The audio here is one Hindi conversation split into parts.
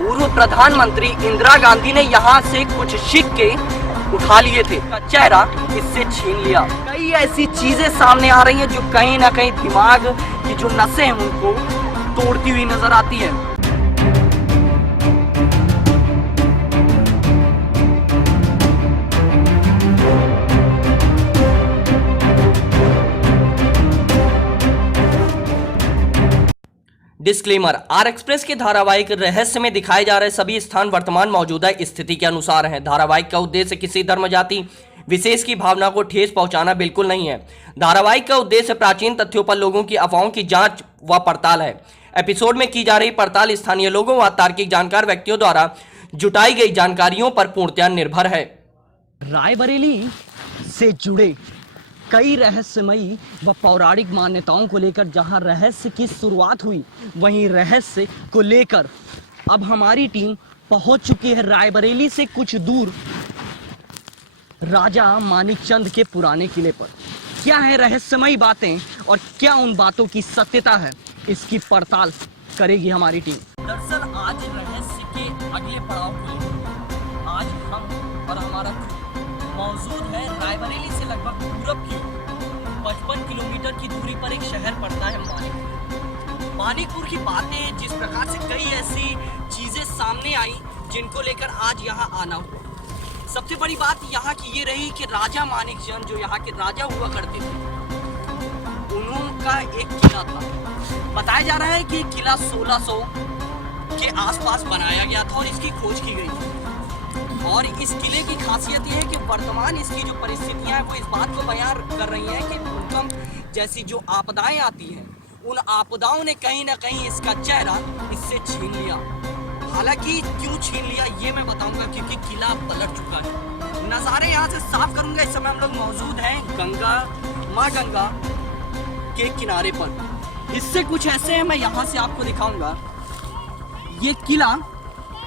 पूर्व प्रधानमंत्री इंदिरा गांधी ने यहाँ से कुछ सिक्के उठा लिए थे, चेहरा इससे छीन लिया। कई ऐसी चीजें सामने आ रही हैं जो कहीं ना कहीं दिमाग की जो नसें हैं उनको तोड़ती हुई नजर आती है। डिस्क्लेमर, आर एक्सप्रेस के धारावाहिक रहस्य में दिखाए जा रहे सभी स्थान वर्तमान मौजूदा स्थिति के अनुसार हैं। धारावाहिक का उद्देश्य किसी धर्म जाति विशेष की भावना को ठेस पहुंचाना बिल्कुल नहीं है। धारावाहिक का उद्देश्य प्राचीन तथ्यों पर लोगों की अफवाहों की जांच व पड़ताल है। एपिसोड में की जा रही पड़ताल स्थानीय लोगों व तार्किक जानकार व्यक्तियों द्वारा जुटाई गई जानकारियों पर पूर्णतः निर्भर है। रायबरेली से जुड़े कई रहस्यमयी व पौराणिक मान्यताओं को लेकर जहां रहस्य की शुरुआत हुई, वहीं रहस्य को लेकर अब हमारी टीम पहुंच चुकी है रायबरेली से कुछ दूर राजा मानिकचंद के पुराने किले पर। क्या है रहस्यमयी बातें और क्या उन बातों की सत्यता है, इसकी पड़ताल करेगी हमारी टीम। दरअसल आज रहस्य के अगले पड़ाव को लेकर आज हम और हमारा मौजूद है रायबरेली से लगभग पूरब की 55 किलोमीटर की दूरी पर एक शहर पड़ता है मानिकपुर। मानिकपुर की बातें जिस प्रकार से कई ऐसी चीजें सामने आई जिनको लेकर आज यहाँ आना हुआ। सबसे बड़ी बात यहाँ की ये रही कि राजा मानिकचंद जो यहाँ के राजा हुआ करते थे, उनका एक किला था। बताया जा रहा है कि किला 1600 के आसपास बनाया गया था और इसकी खोज की गई थी। और इस किले की खासियत यह है कि वर्तमान इसकी जो परिस्थितियां हैं वो इस बात को बयान कर रही हैं कि भूकंप जैसी जो आपदाएं आती हैं, उन आपदाओं ने कहीं ना कहीं इसका चेहरा इससे छीन लिया। हालांकि क्यों छीन लिया ये मैं बताऊंगा, क्योंकि किला पलट चुका है। नज़ारे यहाँ से साफ करूंगा। इस समय हम लोग मौजूद हैं माँ गंगा के किनारे पर। इससे कुछ ऐसे हैं, मैं यहाँ से आपको दिखाऊंगा। ये किला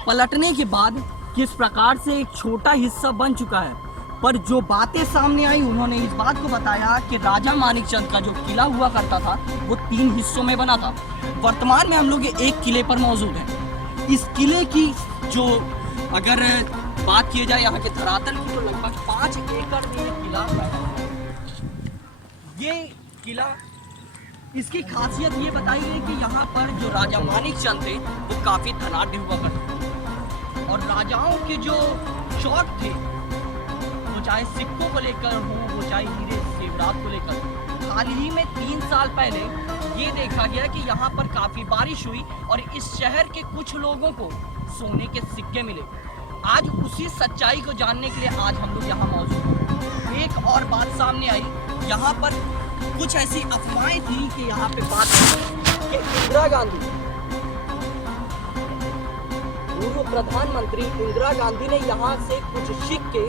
पलटने के बाद किस प्रकार से एक छोटा हिस्सा बन चुका है, पर जो बातें सामने आई उन्होंने इस बात को बताया कि राजा मानिकचंद का जो किला हुआ करता था वो 3 हिस्सों में बना था। वर्तमान में हम लोग एक किले पर मौजूद हैं। इस किले की जो अगर बात की जाए यहाँ के धरातल की, तो लगभग 5 एकड़ में ये किला है। ये किला, इसकी खासियत ये बताई गई कि यहाँ पर जो राजा मानिकचंद थे वो काफी धनाढ्य हुआ करते थे और राजाओं के जो शौक थे, वो चाहे सिक्कों को लेकर हो, वो चाहे हीरे जेवरात को लेकर। हाल ही में 3 साल पहले ये देखा गया कि यहाँ पर काफी बारिश हुई और इस शहर के कुछ लोगों को सोने के सिक्के मिले। आज उसी सच्चाई को जानने के लिए आज हम लोग यहाँ मौजूद हैं। एक और बात सामने आई, यहाँ पर कुछ ऐसी अफवाहें थी कि यहाँ पे बात कि इंदिरा गांधी, पूर्व प्रधानमंत्री इंदिरा गांधी ने यहाँ से कुछ सिक्के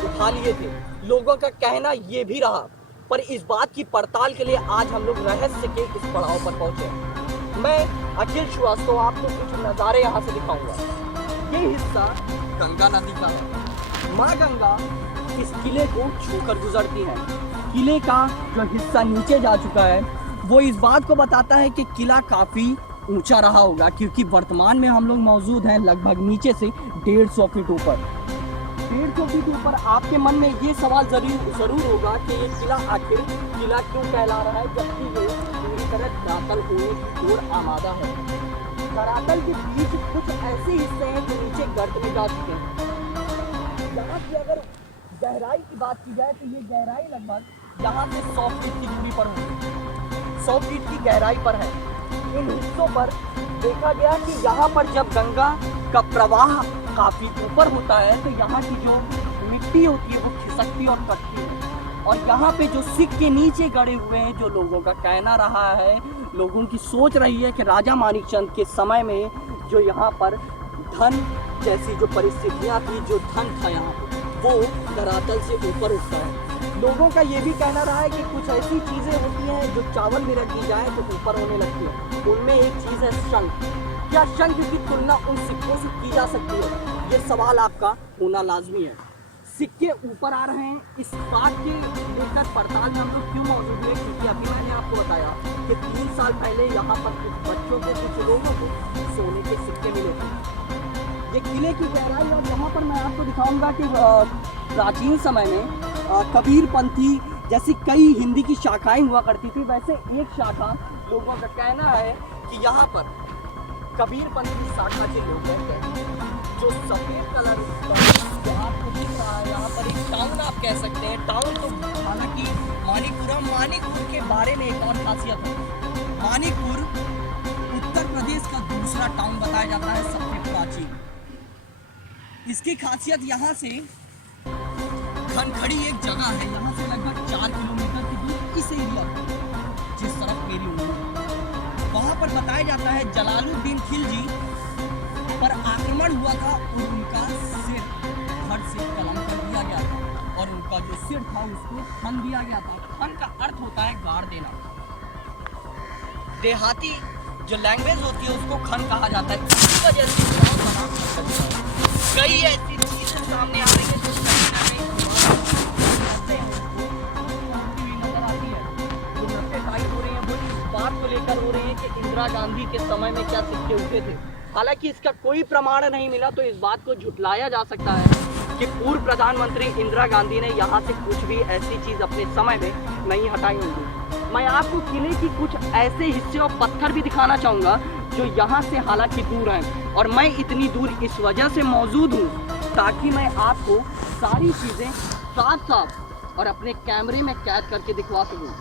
उठा लिए थे। लोगों का कहना ये भी रहा, पर इस बात की पड़ताल के लिए आज हम लोग रहस्य के इस पड़ाव पर पहुंचे। मैं अखिल श्रीवास्तव आपको कुछ नज़ारे यहाँ से दिखाऊंगा। ये हिस्सा गंगा नदी का है। माँ गंगा इस किले को छूकर गुजरती है। किले का जो हिस्सा नीचे जा चुका है वो इस बात को बताता है कि किला काफ़ी ऊंचा रहा होगा, क्योंकि वर्तमान में हम लोग मौजूद हैं लगभग नीचे से 150 फीट ऊपर। 150 फीट ऊपर आपके मन में ये सवाल जरूर होगा कि ये किला आखिर किला क्यों कहला रहा है, जबकि ये पूरी तरह धरातल होने की ओर आमादा है। धरातल के बीच कुछ ऐसे हिस्से हैं जो नीचे गर्त में जा चुके हैं। यहाँ की अगर गहराई की बात की जाए तो ये गहराई लगभग यहाँ से 100 फीट की दूरी पर होगी। 100 फीट की गहराई पर है। इन हिस्सों पर देखा गया कि यहाँ पर जब गंगा का प्रवाह काफ़ी ऊपर होता है तो यहाँ की जो मिट्टी होती है वो खिसकती और कटती है। और यहाँ पे जो सिक्के नीचे गड़े हुए हैं, जो लोगों का कहना रहा है, लोगों की सोच रही है कि राजा मानिकचंद के समय में जो यहाँ पर धन जैसी जो परिस्थितियाँ थी, जो धन था यहाँ पर, वो धरातल से ऊपर उठता है। लोगों का ये भी कहना रहा है कि कुछ ऐसी चीज़ें होती हैं जो चावल में रख दी जाए तो ऊपर होने लगती है। उनमें एक चीज़ है शंख। क्या शंख की तुलना उन सिक्कों से की जा सकती है? ये सवाल आपका होना लाजमी है। सिक्के ऊपर आ रहे हैं, इस बात के लेकर पड़ताल में हम लोग क्यों मौजूद है, क्योंकि अभी मैंने आपको बताया कि 3 साल पहले यहाँ पर कुछ बच्चों को, कुछ लोगों को सोने के सिक्के मिले थे। ये किले की गहराई, और यहाँ पर मैं आपको दिखाऊंगा कि प्राचीन समय में कबीरपंथी जैसी कई हिंदी की शाखाएं हुआ करती थी, वैसे एक शाखा लोगों का कहना है कि यहाँ पर कबीरपंथी शाखा के लोग रहते हैं, जो सफेद कलर जो आपको दिख रहा है यहाँ पर एक टाउन आप कह सकते हैं। टाउन तो हालांकि मानिकपुर के बारे में एक और खासियत है, मानिकपुर उत्तर प्रदेश का दूसरा टाउन बताया जाता है सबसे प्राचीन। इसकी खासियत यहाँ से खनखड़ी एक जगह है, यहाँ से लगभग 4 किलोमीटर की दूर इस एरिया जिस तरफ मेरी उम्र, वहाँ पर बताया जाता है जलालुद्दीन खिलजी पर आक्रमण हुआ था और उनका सिर धड़ से कलम कर दिया गया था, और उनका जो सिर था उसको खन दिया गया था। खन का अर्थ होता है गाड़ देना, देहाती जो लैंग्वेज होती है उसको खन कहा जाता है। इसी वजह से कई ऐसी चीजें सामने आ रही है जो कहीं ना कहीं नजर आती है, जो नक्काशी हो रही है वो इस बात को लेकर हो रही है कि इंदिरा गांधी के समय में क्या सिक्के उठे थे। हालांकि इसका कोई प्रमाण नहीं मिला, तो इस बात को झुटलाया जा सकता है कि पूर्व प्रधानमंत्री इंदिरा गांधी ने यहाँ से कुछ भी ऐसी चीज अपने समय में नहीं हटाई होंगी। मैं आपको किले की कुछ ऐसे हिस्से और पत्थर भी दिखाना चाहूँगा जो यहाँ से हालांकि दूर हैं, और मैं इतनी दूर इस वजह से मौजूद हूँ ताकि मैं आपको सारी चीज़ें साफ साफ और अपने कैमरे में कैद करके दिखवा सकूँ।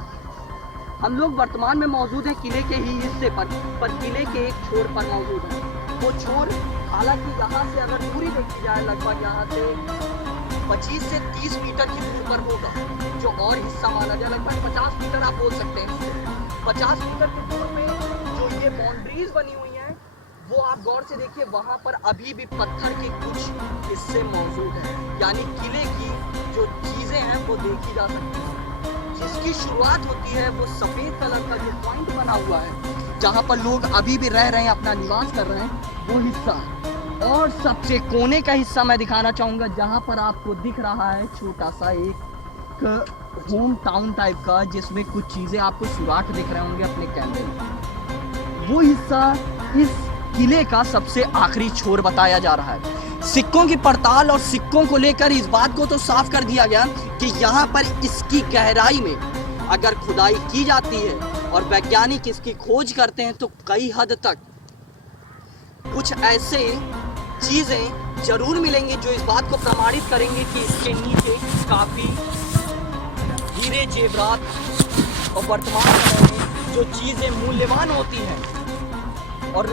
हम लोग वर्तमान में मौजूद हैं किले के ही हिस्से पर किले के एक छोर पर मौजूद है। वो छोर हालांकि यहाँ से अगर दूरी देखी जाए लगभग यहाँ से 25 से 30 मीटर की दूर पर होगा, जो और हिस्सा माना जाए लगभग 50 मीटर आप बोल सकते हैं। 50 मीटर की दूर में जो ये बाउंड्रीज बनी हुई हैं वो आप गौर से देखिए, वहाँ पर अभी भी पत्थर के कुछ हिस्से मौजूद हैं, यानी किले की जो चीज़ें हैं वो देखी जा सकती हैं। जिसकी शुरुआत होती है वो सफ़ेद कलर का जो पॉइंट बना हुआ है जहाँ पर लोग अभी भी रह रहे हैं, अपना निवास कर रहे हैं, वो हिस्सा। और सबसे कोने का हिस्सा मैं दिखाना चाहूँगा जहाँ पर आपको दिख रहा है छोटा सा एक होम टाउन टाइप का, जिसमें कुछ चीज़ें आपको सुराख दिख रहे होंगे अपने कैमरे में। वो हिस्सा इस किले का सबसे आखिरी छोर बताया जा रहा है। सिक्कों की पड़ताल और सिक्कों को लेकर इस बात को तो साफ कर दिया गया कि यहाँ पर इसकी गहराई में अगर खुदाई की जाती है और वैज्ञानिक इसकी खोज करते हैं तो कई हद तक कुछ ऐसे चीज़ें जरूर मिलेंगी जो इस बात को प्रमाणित करेंगे कि इसके नीचे काफ़ी हीरे जेवरात और वर्तमान समय में जो चीज़ें मूल्यवान होती हैं और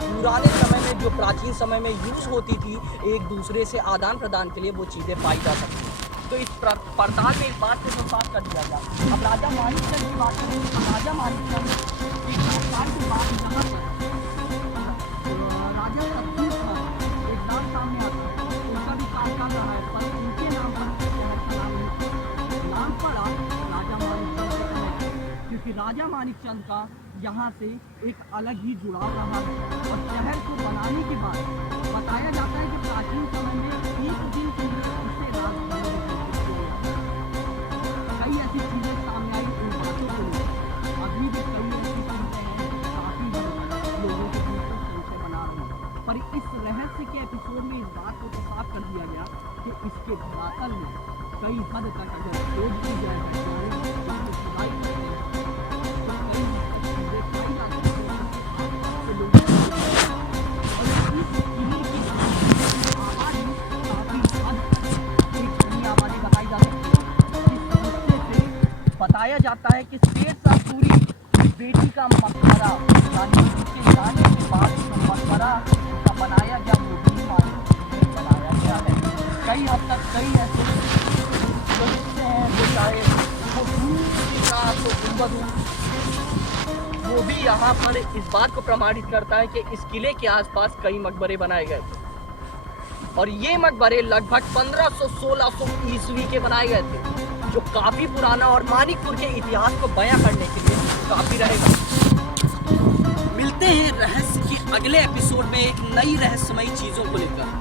पुराने समय में जो प्राचीन समय में यूज़ होती थी एक दूसरे से आदान प्रदान के लिए, वो चीज़ें पाई जा सकती हैं। तो इस पड़ताल में इस बात को तो साफ कर दिया गया। अब राजा मानिकचंद की बात करें तो राजा मानिकचंद की गिरफ्तारी के बाद यहाँ पर राजा सतलुज का एक नाम सामने आता है, उनका भी कार्यकाल रहा है, पर उनके नाम पर शहर का नाम पड़ा राजा मानिकचंद के समय, क्योंकि राजा मानिकचंद का यहाँ से एक अलग ही जुड़ाव रहा है। और शहर को बनाने के बाद बताया जाता है कि प्राचीन समय में एक दिन के लिए इसे राजधानी कई ऐसी चीज़ें सामने आई उन बातों को लेकर। अभी भी कई ऐसी चीज़ें हैं काफ़ी लोगों के बीच संशय बना रही हैं, पर इस रहस्य के एपिसोड में इस बात को तो साफ कर दिया गया कि इसके धरातल में कई हद तक अगर खोज की जाए बताया जाता है कि शेर शाह सूरी बेटी का मकबरा, यानी उसके जाने के बाद मकबरा का बनाया गया वो भी बनाया गया है। कई हद तक कई ऐसे जो हिस्से हैं जो चाहे वो तो गुंबद हो, वो भी यहाँ पर इस बात को प्रमाणित करता है कि इस किले के आसपास कई मकबरे बनाए गए थे, और ये मकबरे लगभग 1500-1600 ईस्वी के बनाए गए थे, जो काफ़ी पुराना और मानिकपुर के इतिहास को बयां करने के लिए काफ़ी रहेगा। मिलते हैं रहस्य के अगले एपिसोड में एक नई रहस्यमयी चीज़ों को लेकर।